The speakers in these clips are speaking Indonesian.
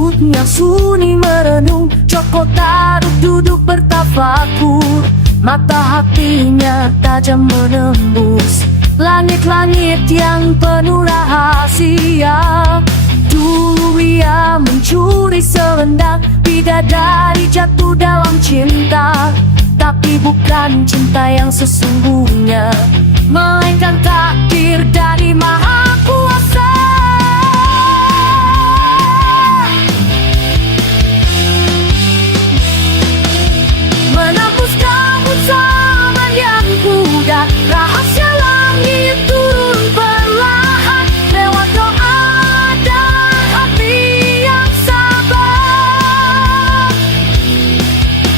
hutan sunyi merenung, Joko Tarub duduk bertafakur. Mata hatinya tajam menembus langit-langit yang penuh rahasia. Dulu ia mencuri selendang bidadari jatuh dalam cinta, tapi bukan cinta yang sesungguhnya, melainkan takdir dari Maha Kuasa. Menembus kabut zaman yang pudar, rahasia langit turun perlahan, lewat doa dan hati yang sabar.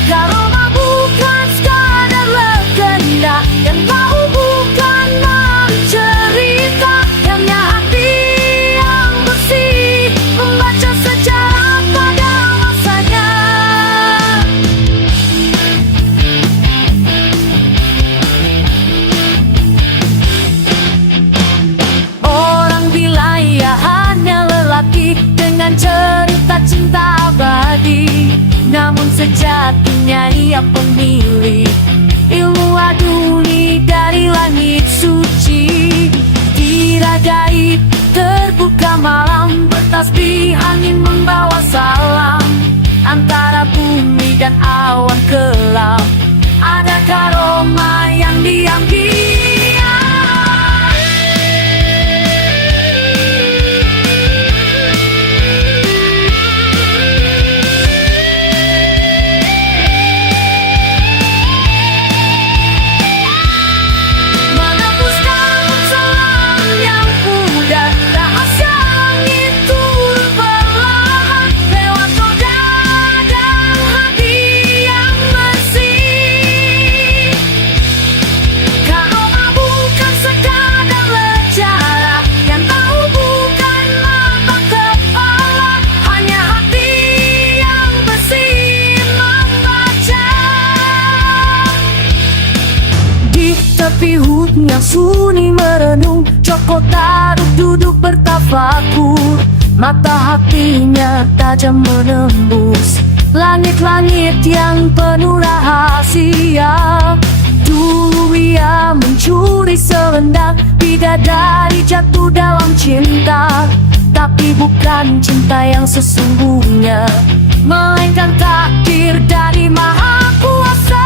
Karoma bukan sekadar legenda, yang tahu bukan cerita, hanya hati yang bersih membaca sejarah pada masanya. Orang bila ia hanya lelaki dengan cerita cinta abadi, namun sejatinya ia pemilik ilmu aduni dari langit suci. Dirajai terbuka malam, bertasbih angin membawa salam. Antara bumi dan awan gelap ada karoma yang diam-diam. Menembus kabut selam yang pudar, rahasia langit turun perlahan, lewat roda dan hati yang bersih. Karoma bukan sekadar sejarah, yang tahu bukan mata kepala, hanya hati yang bersih membaca. Di tepi hutan yang sunyi merenung, Joko Tarub duduk bertafakur. Mata hatinya tajam menembus langit-langit yang penuh rahasia. Dulu ia mencuri selendang bidadari jatuh dalam cinta, tapi bukan cinta yang sesungguhnya, melainkan takdir dari Maha Kuasa.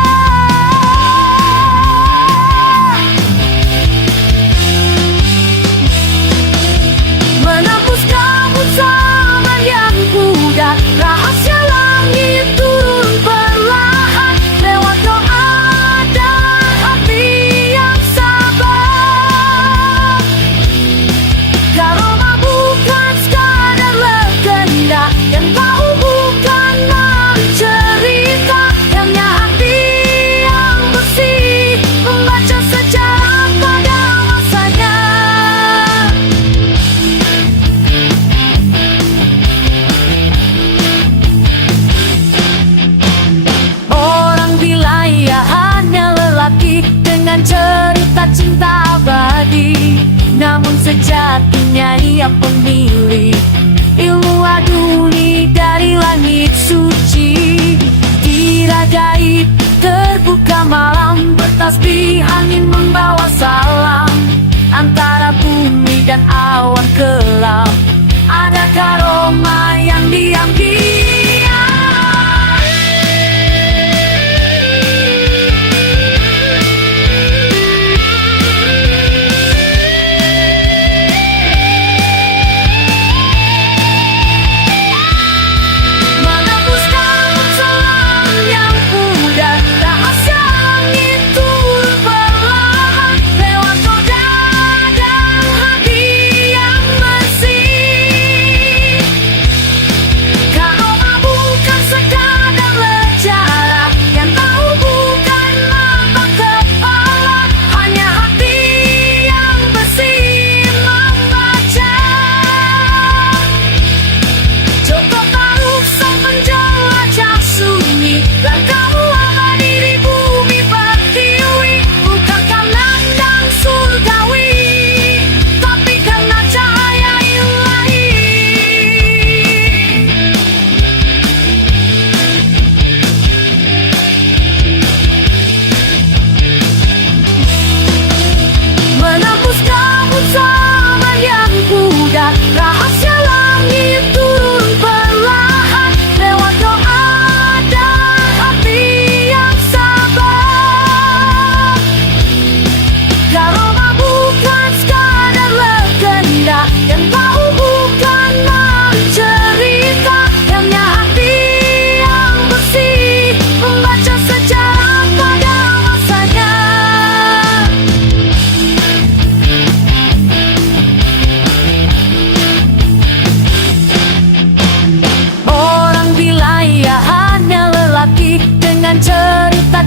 Menembus kabut zaman yang pudar, rahasia langit turun perlahan, lewat doa dan hati yang sabar. Karoma bukan sekadar legenda, yang tahu bukan cerita, hanya hati yang bersih membaca sejarah pada masanya. Orang bila ia hanya lelaki dengan cerita cinta abadi, namun sejatinya ia pemilik ilmu aduni dari langit suci. Dirajai terbuka malam, bertasbih angin membawa salam. Antara bumi dan awan gelap ada karoma yang diam-diam. Menembus kabut selam yang pudar, rahasia langit turun perlahan, lewat roda dan hati yang bersih.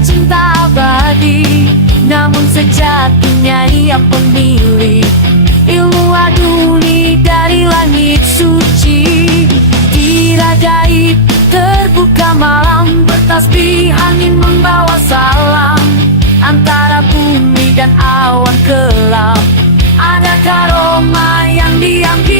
cinta abadi, namun sejatinya ia pemilik ilmu aduni dari langit suci. Dirajai terbuka malam, bertasbih angin membawa salam. Antara bumi dan awan gelap ada karoma yang diambil.